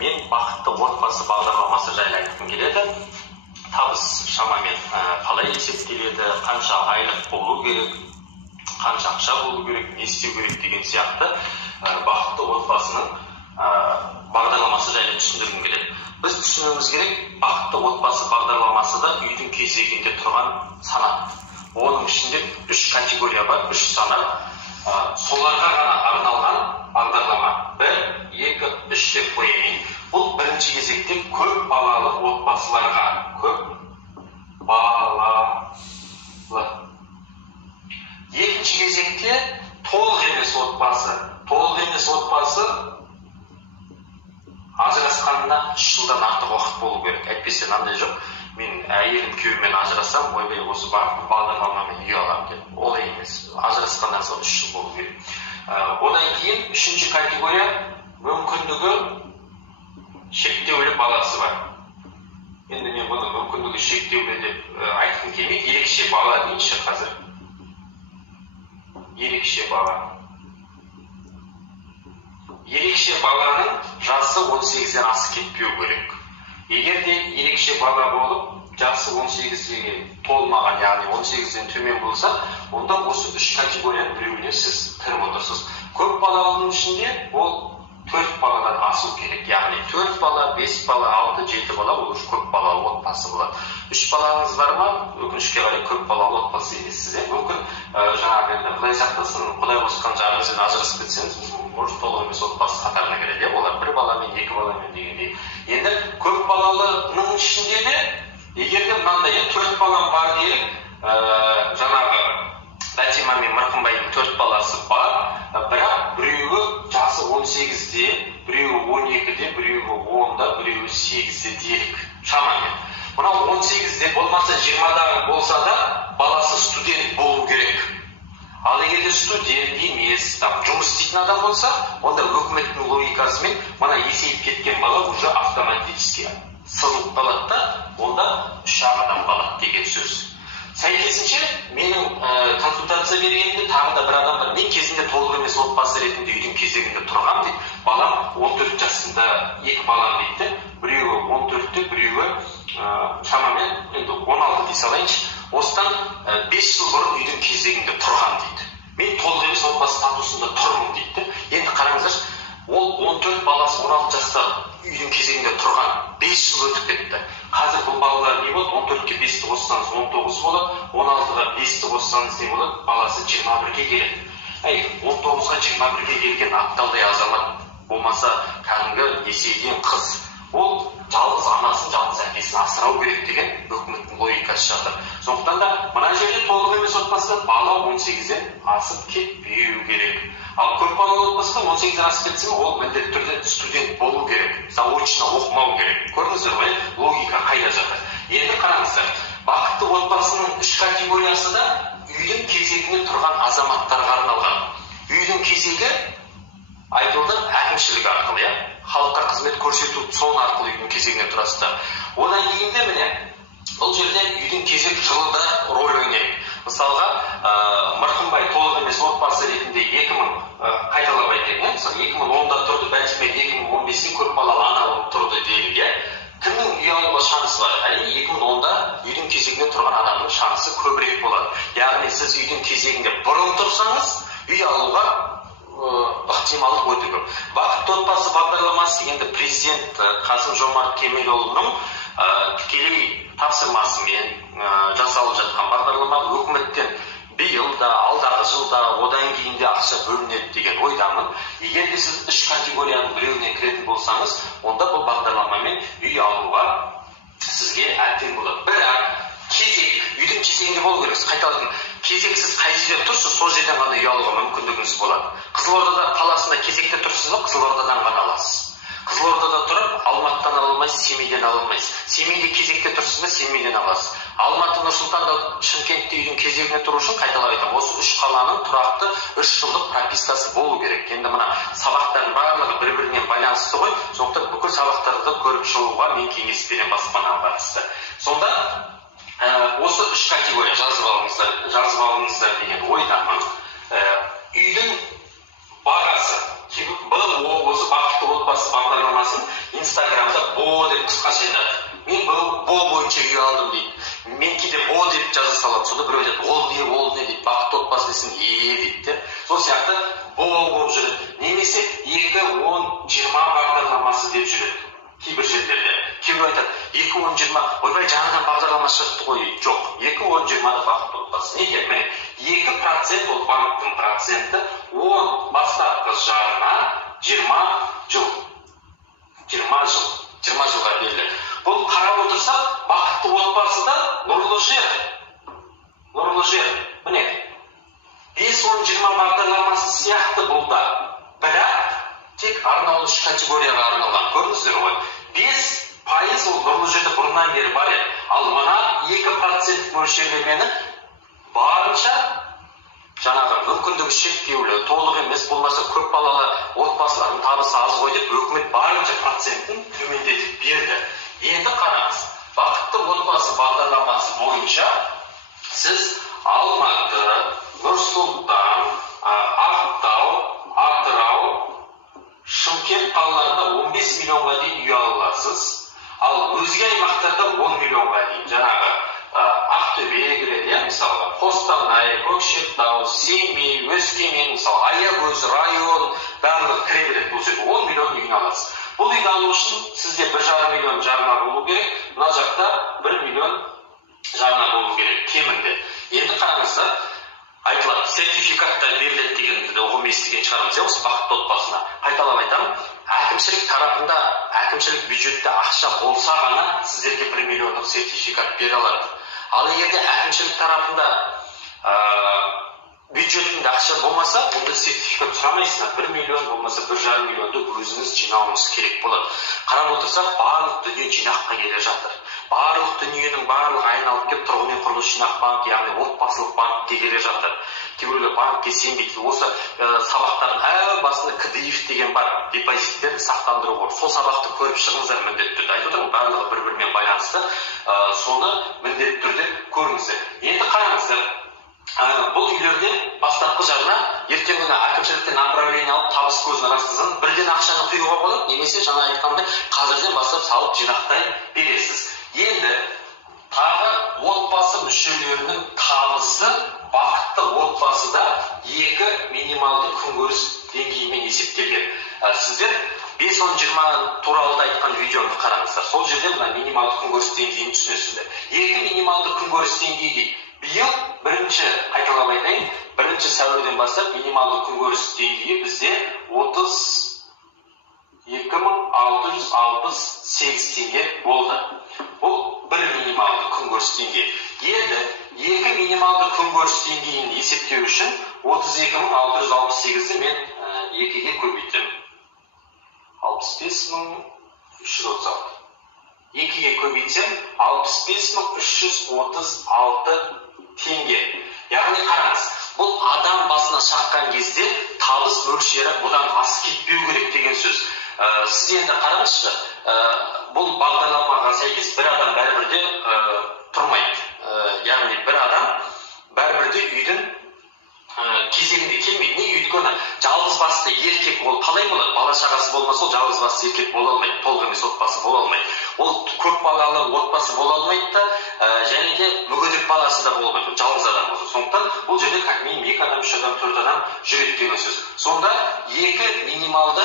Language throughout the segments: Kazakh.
мен бақытты отбасы бағдарламасы жайлы айтқым келеді. Табыс шамамен қалай есептеледі, қанша айлық болу керек, қанша ақша болу керек, не істеу керек деген сияқты бақытты отбасының бағдарламасы жайлы түсіндіргім келеді. Біз түсінуіміз керек, бақытты отбасы бағдарламасы да үйдің кезегінде тұрған санат. Оның ішінде 3 категория бар, 3 санат. Соларға ғана арналған бағдарлама. 1, 2, 3 деп қояйын. Бұл бірінші кезекте көп балалы отбасыларға, көп балалы. Екінші кезекте толық емес отбасы. Толық емес отбасы ажырасқанына 3 жылдан артық уақыт болу керек. Әйтпесе мынандай жоқ. Мен әйелім күйеуіммен ажырасам, ойбай осы бағдарламамен үй аламын деп. Олай емес. Ажырасқаннан соң 3 жыл болу керек. Одан кейін 3-ші категория мүмкіндігі шектеулі баласы бар. Енді мен бұны мүмкіндігі шектеулі деп айтқым келмейді. Ерекше бала дейінші қазір. Ерекше бала. Ерекше баланың жасы 18-ден асып кетпеу керек. Егер де ерекше бала болып, жасы 18-ге толмаған, яғни 18-ден төмен болса, онда осы 3 категорияның біреуіне сіз кіріп отырсыз. Көп балалының ішінде ол 4 баладан асу керек. Яғни 4 бала, 5 бала, 6-7 бала ол көп балалы отбасы болады. 3 балаңыз бар ма? Өкінішке қарай көп балалы отбасы емессіз. Мүмкін жаңағы Құдай сақтасын, Құдай қосқан жарыңызбен ажырасып кетсеңіз, может толық емес отбасы қатарына кіреді. Олар 1 баламен, 2 баламен дегендей. Енді көп балалының ішінде де егер де мынандай 4 балам бар делік, жаңағы Бәтима мен Мырқымбайдың 4 баласы бар, бірақ біреуі жасы 18-де, біреуі 12-де, біреуі 10-да, біреуі 8-де делік. Шамамен. Мына 18-де болмаса 20-да болса да баласы студент болу керек. Ал егер де студент емес, жұмыс істейтін адам болса, онда өкіметтің логикасымен мына есейіп кеткен бала уже автоматически сызылып қалады да, онда 3 адам қалады деген сөз. Сәйкесінше менің консультация бергенімде тағы да бір адам бар. Мен кезінде толық емес отбасы ретінде үйдің кезегінде тұрғам дейді. Балам 14 жасында 2 балам дейді. Біреуі 14-те, біреуі шамамен 16 дей салайыншы. Осыдан 5 жыл бұрын үйдің кезегінде тұрғам дейді. Мен толық емес отбасы статусында тұрмын дейді. Енді қараңыздаршы, ол 14 баласы 16 жаста үйдің кезегінде тұрған 5 жыл өтіп кетті. Қазір бұл балалар не болды? 14-ке 5-ті қоссаңыз 19 болады, 16-ға 5-ті қоссаңыз не болады? Баласы 21-ге келеді. 19-ға 21-ге келген апталдай азамат болмаса кәдімгі есейген қыз. Ол жалғыз анасын, жалғыз әкесін асырау керек деген өкіметтің логикасы жатыр. Сондықтан да мына жерде толық емес отбасыда бала 18-ден асып кетпеу керек. Ал көп балалы отбасыда 18-ден асып кетсе, ол міндетті түрде студент болу керек, заочно оқымау керек. Көрдіңіздер ғой, логика қайда жатыр. Енді қараңыздар, бақытты отбасының 3 категориясы да үйдің кезегінде тұрған азаматтарға арналған. Үйдің кезегі айтылды әкімшілік арқылы, халыққа қызмет көрсету соның арқылы үйдің кезегіне тұрасыздар. Одан кейін де міне бұл жерде үйдің кезек жылда рөл ойнайды. Мысалға, Мырқымбай толық емес отбасы ретінде 2000 қайталап айтайын, мысалы 2010-да тұрды, Бәтима 2015-те көп балалы ана болып тұрды делік. Кімнің үй алуға шансы бар? Әрине 2010-да үйдің кезегінде тұрған адамның шансы көбірек болады. Яғни сіз үйдің кезегінде бұрын тұрсаңыз, үй алуға ықтималық өте көп. Бақытты отбасы бағдарламасы енді президент Қасым-Жомарт Кемелұлының тікелей тапсырмасымен жасалып жатқан бағдарлама. Өкіметтен биыл да, алдағы жылда, одан кейін де ақша бөлінеді деген ойдамын. Егер де сіз 3 категорияның біреуіне кіретін болсаңыз, онда бұл бағдарламамен үй алуға сізге әбден болады. Бірақ кезек, үйдің кезегінде болу керек. Қайталайтын, кезексіз қай жерде тұрсыз, сол жерден ғана үй алуға мүмкіндігіңіз болады. Қызылорда қаласында кезекте тұрсыз ба, Қызылордадан ғана аласыз. Қызылордада тұрып, Алматыдан ала алмайсыз, Семейден ала алмайсыз. Семейде кезекте тұрсыз ба, Семейден аласыз. Алматы, Нұр-Сұлтанда, Шымкентте үйдің кезегіне тұру үшін қайталап айтамын, осы 3 қаланың тұрақты 3 жылдық пропискасы болу керек. Енді мына сабақтардың барлығы бір-бірінен байланысты ғой, сондықтан бүкіл сабақтарды көріп шығуға мен кеңес беремін баспанаға қатысты. Сонда осы 3 категория жазып алыңыздар деген ойдамын. Үйдің бағасы бұл осы бақытты отбасы бағдарламасын инстаграмда бо деп қысқаша айтады. Мен бо бойынша үй алдым дейді. Мен кейде бо деп жаза саламын. Сонда біреу айтады, ол не дейді, бақытты отбасы десін дейді. Сол сияқты бо болып жүреді. Немесе 2-10-20 бағдарламасы деп жүреді. Кейбір жерлерде. Кейбір айтады, 2-10-20, ойбай жаңадан бағдарлама шықты ғой. Жоқ, 2-10-20-да бақытты отбасы. Неге? Міне, 2% ол банктың проценті, 10 бастапқы жарна 20 жылға беріледі. Бұл қарап отырсақ, бақытты отбасыда нұрлы жер. Міне, 5-10-20 бағдарламасы сияқты бұл да. Бірақ тек арнаулы үш категорияға арналған. Көрдіңіздер ғой? 5% ол нұрлы жерде бұрыннан бері бар еді. Ал мына 2% мөлшерлемені барынша жаңағы мүмкіндігі шектеулі, толық емес, болмаса көп балалы отбасылардың табысы аз ғой деп үкімет барынша процентін төмендетіп берді. Енді қараңыз, бақытты отбасы бағдарламасы бойынша сіз Алматы, Нұр-Сұлтан, Ақтау, Атырау, Шымкент қалаларында 15 миллионға дейін үй аласыз. Ал өзге аймақтарда 10 миллионға дейін. Жаңағы Ақтөбе кіреді, мысалы, Қостанай, Көкшетау, Семей, Өскемен, мысалы, Аягөз, район, барлығы кіре береді. Бұл жерде 10 миллион үйін аласыз. Бұл үйді алу үшін сізде 1,5 миллион жарна болу керек, мына жақта 1 миллион жарна болу керек, кемінде. Енді қараңыздар, айтылады, сертификаттар беріледі дегенді де оғым естіген шығармыз, осы бақытты отбасына. Қайталап айтамын, әкімшілік тарапында, әкімшілік бюджетте ақша болса ғана сіздерге 1 миллиондық сертификат бере алады. Ал егерде әкімшілік тарапында бюджетінде ақша болмаса, онда сертификат сұрамайсыздар. 1 миллион болмаса 1,5 миллионды өзіңіз жинауыңыз керек болады. Қарап отырсақ, барлық дүние жинаққа келе жатыр. Барлық дүниенің барлығы айналып келіп тұрғын үй құрылыс жинақ банкі, яғни отбасылық банкке келе жатыр. Кейбіреулер банкке сенбейді. Осы сабақтардың әр басында КДИФ деген бар, депозиттерді сақтандыру қоры. Сол сабақты көріп шығыңыздар міндетті түрде. Айтып отырмын, барлығы бір-бірімен байланысты. Соны міндетті түрде көріңіздер. Енді қараңыздар. Бұл үйлерде бастапқы жарна ертең күні әкімшіліктен направление алып табыс көзін растасаңыз бірден ақшаны құюға болады, немесе жаңа айтқандай қазірден бастап салып жинақтай бересіз. Енді тағы отбасы мүшелерінің табысы бақытты отбасыда 2 минималды күнкөріс деңгейімен есептелген. Сіздер 5-10-20 туралы да айтқан видеоны қараңыздар. Сол жерде мына минималды күнкөріс деңгейін түсінесіздер. 2 минималды күнкөріс деңгейі биыл қайталап айтайын, 1 сәуірден бастап минималды күнкөріс деңгейі бізде 32.668 теңге болды. Бұл 1 минималды күнкөріс деңгейі. Енді 2 минималды күнкөріс деңгейін есептеу үшін 32.668-ді мен 2-ге көбейтемін. 65.336. 2-ге көбейтсем 65.336 теңге. Яғни қараңыз, бұл адам басына шаққан кезде табыс мөлшері бұдан асып кетпеу керек деген сөз. Сіз енді қараңызшы, бұл бағдарламаға сәйкес бір адам бәрібірде тұрмайды. Яғни бір адам бәрібірде үйдің кезегінде келмейді. Не өйткені жалғыз басты еркек ол қалай болады? Бала шағасы болмаса ол жалғыз басты еркек бола алмайды, толық емес отбасы бола алмайды. Ол көп балалы отбасы бола алмайды да, және де мүгедек баласы да бола алмайды, жалғыз адам болса. Сондықтан бұл жерде как минимум 2 адам, 3 адам, 4 адам жүреді деген сөз. Сонда 2 минималды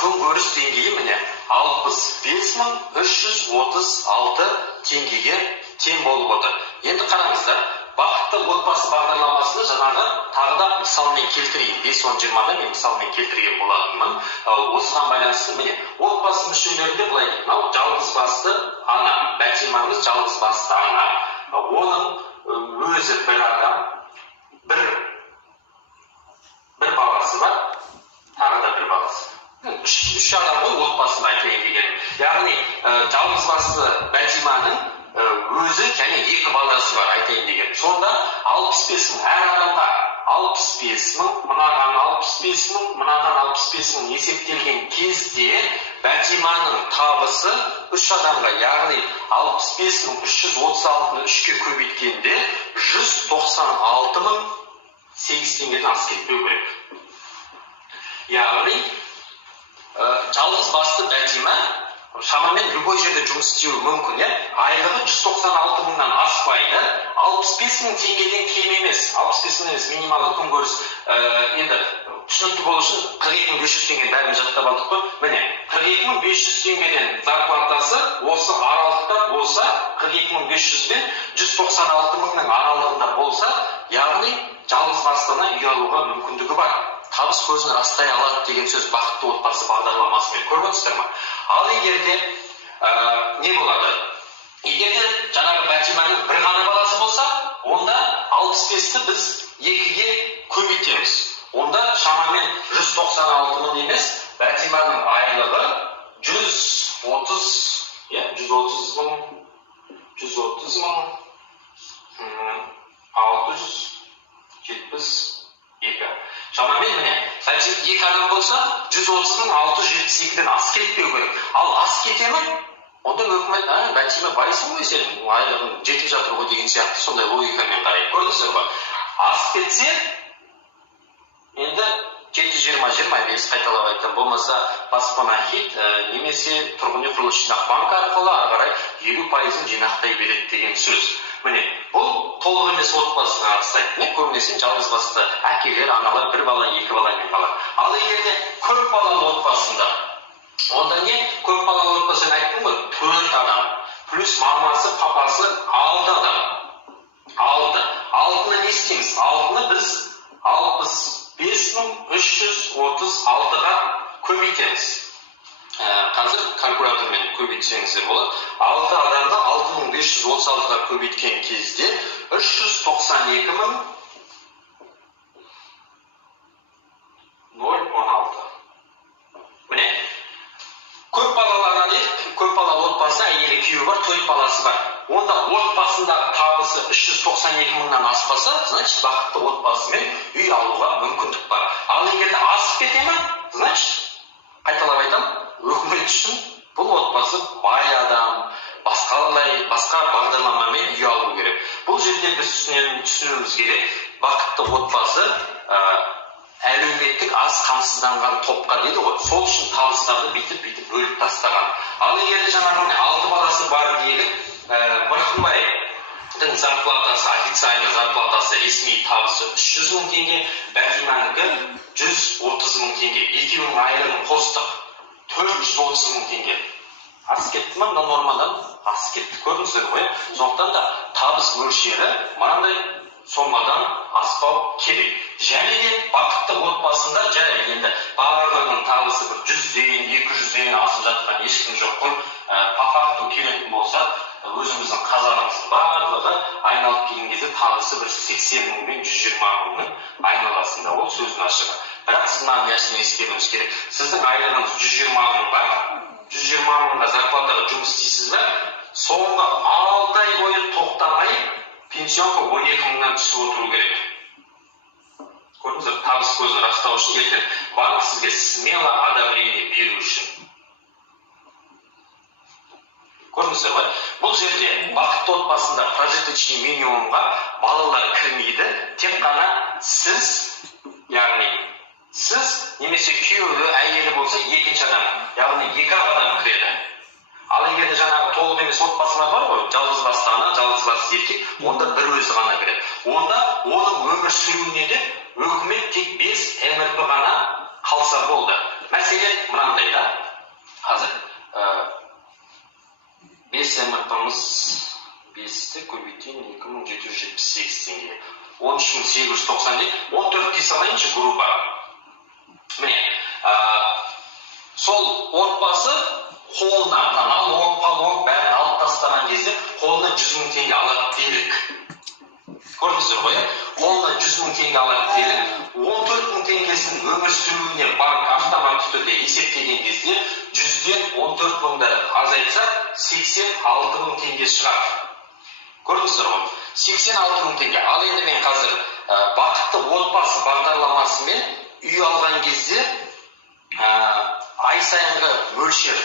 күнкөріс деңгейі міне 65.336 теңгеге тең болып отыр. Енді қараңыздар, бақытты отбасы бағдарламасында жаңағы тағы да мысалмен келтірейін. 5-10-20-да мен мысалмен келтірген болатынмын. Осыған байланысты міне отбасы мүшелерінде былай дейді. Мынау жалғыз басты ана, Бәтимамыз жалғыз басты ана. Оның өзі бір адам, бір баласы бар, тағы да бір баласы. 3 адам ғой отбасында айтайын деген. Яғни жалғыз басты Бәтиманың өзі және 2 баласы бар айтайын деген. Сонда 65 мың әр адамға 65 мың, мынаған 65 мың, мынаған 65 мың есептелген кезде Бәтиманың табысы 3 адамға, яғни 65.336-ны 3-ке көбейткенде 196.008 теңгеден асып кетпеу керек. яғни жалғыз басты Бәтима шамамен любой жерде жұмыс істеуі мүмкін, айлығы 196 мыңнан аспайды, 65 мың теңгеден кем емес, 65 мың емес, минималды күнкөріс, енді түсінікті болу үшін 42 мың 500 теңгені бәрін жаттап алдық қой. Міне, 42 мың 500 теңгеден зарплатасы осы аралықта болса, 42 мың 500 бен 196 мыңның аралығында болса, яғни жалғыз бастына үй алуға мүмкіндігі бар. Табыс көзін растай алады деген сөз бақытты отбасы бағдарламасымен көріп отырсыздар ма? Ал егерде не болады? Егерде жаңағы Бәтиманың бір ғана баласы болса, онда 65-ті біз 2-ге көбейтеміз. Онда шамамен 196 мың емес, Бәтиманың айлығы 130 мың, 672. Шамамен міне, екі адам болса, 130 мың 672-ден ас кетпеу керек. Ал ас кете ме? Онда өкімет, Бәтима байсың ғой сен, айлығың жетіп жатыр ғой деген сияқты сондай логикамен қарайды. Көрдіңіздер ғой? Ас кетсе, енді 7-20-25 қайталап айтам, болмаса баспана хит, немесе тұрғын үй құрылыс жинақ банкі арқылы ары қарай 50%-ын жинақтай береді деген сөз. Міне, бұл толық емес отбасына қатысты. Көбінесе жалғыз басты әкелер, аналар, бір бала, екі баламен қалады. Ал егерде көп балалы отбасында, онда не? Көп балалы отбасын айттым ғой, 4 адам, плюс мамасы, папасы 6 адам. 6. 6-ны не істейміз? 6-ны біз 65.336-ға көбейтеміз. Қазір калькулятормен көбейтсеңіздер болады. 6 адамды 6536-ға көбейткен кезде 392.016. Міне, көп балалы отбасы, әйелі күйеуі бар, 4 баласы бар. Онда отбасындағы табысы 392 мыңнан аспаса, значит, бақытты отбасымен үй алуға мүмкіндік бар. Ал егерде асып кете ме, значит, қайталап айтам, өкімет үшін бұл отбасы бай адам, басқа бағдарламамен үй алу керек. Бұл жерде біз түсінуіміз керек, бақытты отбасы әлеуметтік аз қамсызданған топқа дейді ғой, сол үшін табыстарды бүйтіп бөліп тастаған. Ал егерде жаңағы 6 баласы бар дейік, Мырқымбайдың зарплатасы, официальный зарплатасы, ресми табысы 300 мың теңге, Бәтиманікі 130 мың теңге. Екеуінің айлығын қостық 430 мың теңге. Ас кетті ма, мына нормадан ас кетті, көрдіңіздер ғой. Сондықтан да табыс мөлшері мынандай сомадан аспау керек. Және де бақытты отбасында жай енді барлығының табысы бір 100-ден, 200-ден асып жатқан ешкім жоқ қой. По факту келетін болса, өзіміздің қазағымыздың барлығы айналып келген кезде табысы бір 80 мың мен 120 мыңның айналасында, ол сөздің ашығы. Бірақ сіз мына нәрсені ескеруіңіз керек. Сіздің айлығыңыз 120 мың бар, 120 мыңға зарплатаға жұмыс істейсіз бе? Соңғы 6 ай бойы тоқтамай пенсионка 12 мыңнан түсіп отыру керек. Көрдіңіздер, табыс көзін растау үшін ертең банк сізге смело одобрение беру үшін. Көрдіңіздер ғой? Бұл жерде бақытты отбасында прожиточный минимумға балалар кірмейді, тек қана сіз, яғни сіз немесе күйеуі әйелі болса екінші адам, яғни 2 адам кіреді. Ал егерде жаңағы толық емес отбасылар бар ғой, жалғыз басты ана, жалғыз басты еркек, онда бір өзі ғана кіреді. Онда оның өмір сүруіне де өкімет тек 5 МРП ғана қалса болды. Мәселен, мынандай да, қазір 5 МРП-мыз 5-ті көбейткен 2778 теңге. 13890 дейді. 14-ке салайыншы группа. Міне, сол отбасы қолына, налог, бәрін алып тастаған кезде қолына 100 мың теңге алады делік. Көрдіңіздер ғой? Қолына 100 мың теңге алады делік. 14 мың теңгесін өмір сүруіне банк автоматты түрде есептеген кезде 100-ден 14 мыңды азайтса 86 мың теңге шығады. Көрдіңіздер ғой? 86 мың теңге. Ал енді мен қазір бақытты отбасы бағдарламасымен үй алған кезде ай сайынғы мөлшер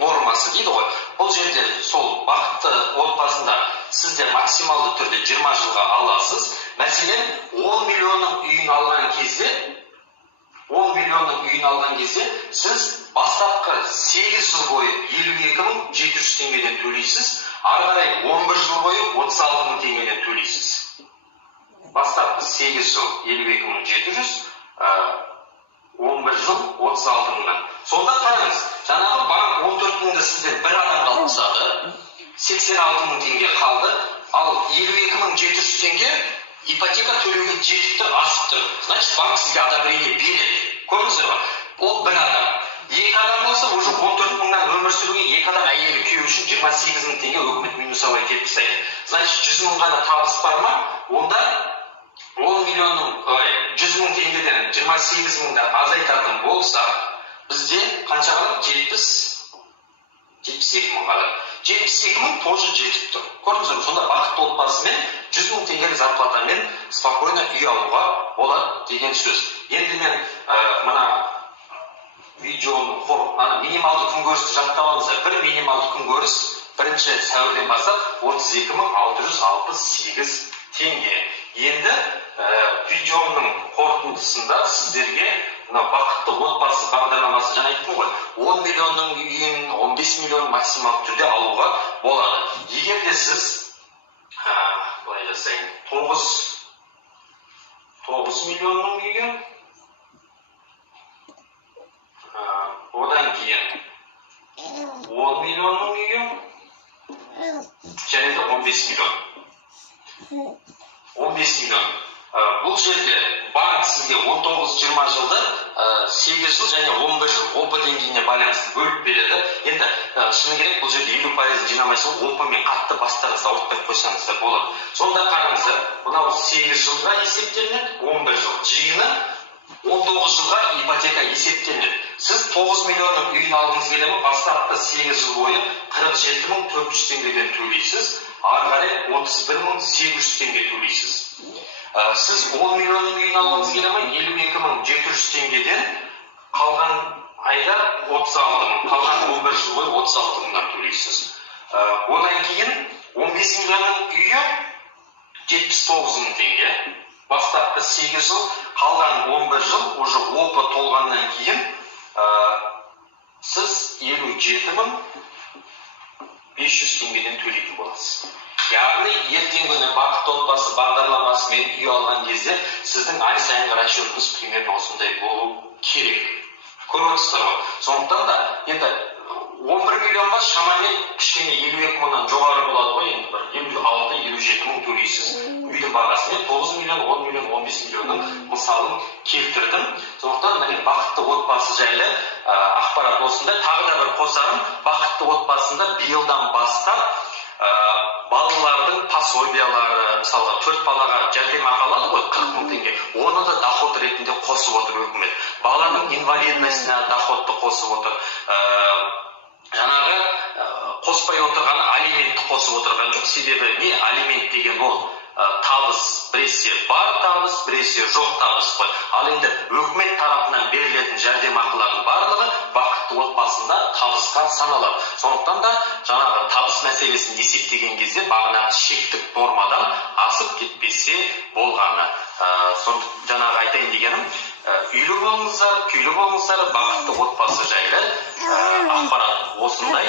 нормасы дейді ғой. Бұл жерде сол бақытты отбасында сізде максималды түрде 20 жылға аласыз. Мәселен, 10 миллионның үйін алған кезде 10 миллионның үйін алған кезде сіз бастапқы 8 жыл бойы 52.700 теңгеден төлейсіз, ары қарай 11 жыл бойы 36.000 теңгеден төлейсіз. Бастапқы 8 жыл 52.700, 11 жыл 36.000. Сонда қараңыз, жаңағы банк 14.000-ді сізден бір адамға алсады, 86.000 теңге қалды, ал 52.700 теңге ипотека төлеуге жетіп тұр, асып тұр. Значит, банк сізге одобрение береді. Көрдіңіздер ме? Ол бір адам. Екі адам болса, уже 14.000-нан өмір сүруге екі адам әйелі күйеуі үшін 28.000 теңге өкімет минусовой деп тастайды. Значит, 100 мың ғана табыс бар ма? Онда 10 миллионның 100 мың теңгеден 28.000-ді азайтатын болса, бізде қанша қалады? 72 мың қалады. 72 мың тоже жетіп тұр. Көрдіңіздер, сонда бақытты отбасымен 100 мың теңгелік зарплатамен спокойно үй алуға болады деген сөз. Енді мен мына видеоны минималды күнкөрісті жаттап алыңыздар. Бір минималды күнкөріс 1 сәуірден бастап 32.668 теңге. Енді видеоның қорытындысында сіздерге бақытты отбасы бағдарламасы, жаңа айттым ғой, 10 миллионның үйін 15 миллион максимал түрде алуға болады. Егер де сіз былай жасайын, 9 миллионның үйі, одан кейін 10 миллионның үйі, және де 15 миллион. 15 миллион. Бұл жерде банк сізге 19-20 жылды 8 жыл және 11 жыл опа деңгейіне байланысты бөліп береді. Енді шыны керек, бұл жерде 50% жинамайсыз, опамен қатты бастарыңызды ауыртпай қойсаңыз да болады. Сонда қараңыздар, мынау 8 жылға есептелінеді, 11 жыл жиыны, 19 жылға ипотека есептелінеді. Сіз 9 миллионның үйін алғыңыз келеді, бастапқы 8 жыл бойы 47.400 теңгеден төлейсіз, ары қарай 31.800 теңге төлейсіз. Сіз 10 миллионның үйін алғыңыз келеді, 52.700 теңгеден қалған айда 36 мың, қалған 11 жыл бойы 36 мыңнан төлейсіз. Одан кейін 15 миллионның үйі 79 мың теңге. Бастапқы 8 жыл, қалған 11 жыл, уже опа толғаннан кейін сіз 57.500 теңгеден төлейтін боласыз. Яғни, ертең күні бақытты отбасы бағдарламасымен үй алған кезде сіздің ай сайынғы расчетыңыз примерно осындай болу керек. Көріп отырсыздар ғой. Сондықтан да, енді 11 миллионға шамамен кішкене 52 мыңнан жоғары болады ғой, енді бір 56-57 мың төлейсіз үйдің бағасы. Мен 9 миллион, 10 миллион, 15 миллионның мысалын келтірдім. Сондықтан міне бақытты отбасы жайлы ақпарат осындай. Тағы да бір қосарым, бақытты отбасында биылдан бастап балалардың пособиялары, мысалға 4 балаға жәрдемақы алады ғой, 40 мың теңге, оны да доход ретінде қосып отыр өкімет. Баланың инвалидностьна доходты қосып отыр. Жаңағы қоспай отырған алиментті қосып отырған жоқ. Себебі не алимент деген ол табыс, біресе бар табыс, біресе жоқ табыс қой. Ал енді өкімет тарапынан берілетін жәрдемақылардың барлығы бақытты отбасында табысқа саналады. Сондықтан да жаңағы табыс мәселесін есептеген кезде бағанағы шектік нормадан асып кетпесе болғаны. Жаңағы айтайын дегенім, үйлі болыңыздар, күйлі болыңыздар, бақытты отбасы жайлы ақпарат осындай.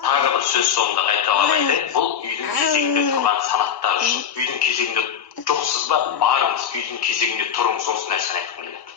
Тағы бір сөз соңында қайталап бұл үйдің кезегінде тұрған санаттар үшін. Үйдің кезегінде жоқсыз ба, барыңыз, үйдің кезегінде тұрыңыз, осы нәрсені айтқым келеді.